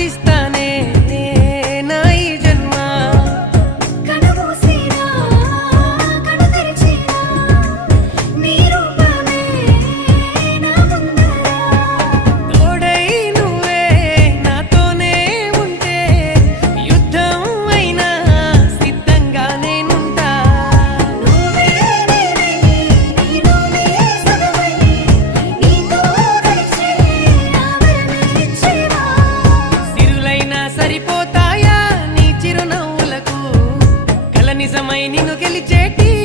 existe. నిజమై నిన్ను గెలిచేటి